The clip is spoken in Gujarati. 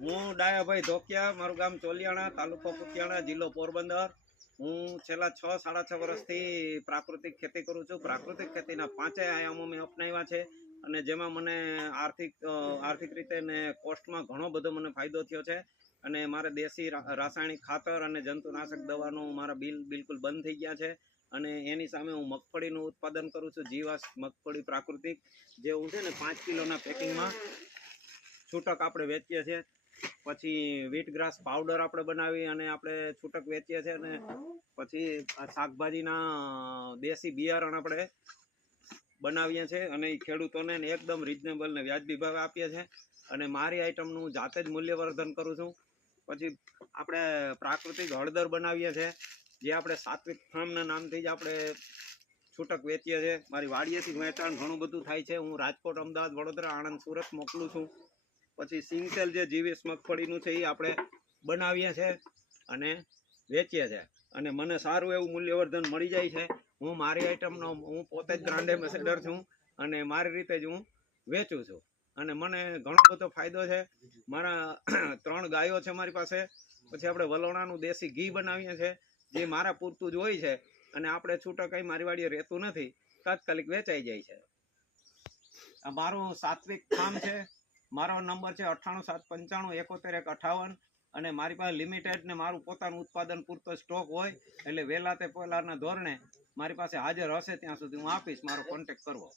હું ડાયાભાઈ ધોકિયા, મારું ગામ ચોલિયાણા, તાલુકો કુતિયાણા, જિલ્લો પોરબંદર. હું છેલ્લા 6-6.5 વર્ષથી પ્રાકૃતિક ખેતી કરું છું. પ્રાકૃતિક ખેતીના 5 આયામો મેં અપનાવ્યા છે અને જેમાં મને આર્થિક રીતે ને કોસ્ટમાં ઘણો બધો મને ફાયદો થયો છે. અને મારે દેશી રાસાયણિક ખાતર અને જંતુનાશક દવાનું મારા બિલ બિલકુલ બંધ થઈ ગયા છે. અને એની સામે હું મગફળીનું ઉત્પાદન કરું છું, જીવાશ મગફળી પ્રાકૃતિક, જે હું છે ને 5 કિલોના પેકિંગમાં છૂટક આપણે વેચીએ છીએ. પછી વીટ ગ્રાસ પાવડર આપણે બનાવી અને આપણે છૂટક વેચીએ છીએ. અને પછી શાકભાજીના દેશી બિયારણ આપણે બનાવીએ છીએ અને એ ખેડૂતોને એકદમ રિઝનેબલ ને વ્યાજબી ભાવે આપીએ છીએ. અને મારી આઈટમનું જાતે જ મૂલ્યવર્ધન કરું છું. પછી આપણે પ્રાકૃતિક હળદર બનાવીએ છીએ, જે આપણે સાત્વિક ફાર્મના નામથી જ આપણે છૂટક વેચીએ છીએ. મારી વાડીએથી વેચાણ ઘણું બધું થાય છે. હું રાજકોટ, અમદાવાદ, વડોદરા, આણંદ, સુરત મોકલું છું. પછી સિંગતેલ જે જીવીસ મગફળીનું છે એ આપણે બનાવીએ છીએ અને વેચીએ છીએ. અને મને સારું એવું મૂલ્યવર્ધન મળી જાય છે. હું મારી આઈટમનો હું પોતે જ બ્રાન્ડ એમ્બેસેડર છું અને મારી રીતે જ હું વેચું છું. અને મને ઘણો બધો ફાયદો છે. મારા 3 ગાયો છે મારી પાસે. પછી આપણે વલોણાનું દેશી ઘી બનાવીએ છીએ, જે મારા પૂરતું જ હોય છે અને આપણે છૂટક કંઈ મારી વાડીએ રહેતું નથી, તાત્કાલિક વેચાઈ જાય છે. આ મારું સાત્વિક ફાર્મ છે. મારો નંબર છે 9875517158. અને મારી પાસે લિમિટેડ ને મારું પોતાનું ઉત્પાદન પૂરતો સ્ટોક હોય એટલે વહેલા તે પહેલાના ધોરણે મારી પાસે હાજર હશે ત્યાં સુધી હું આપીશ. મારો કોન્ટેક્ટ કરવો.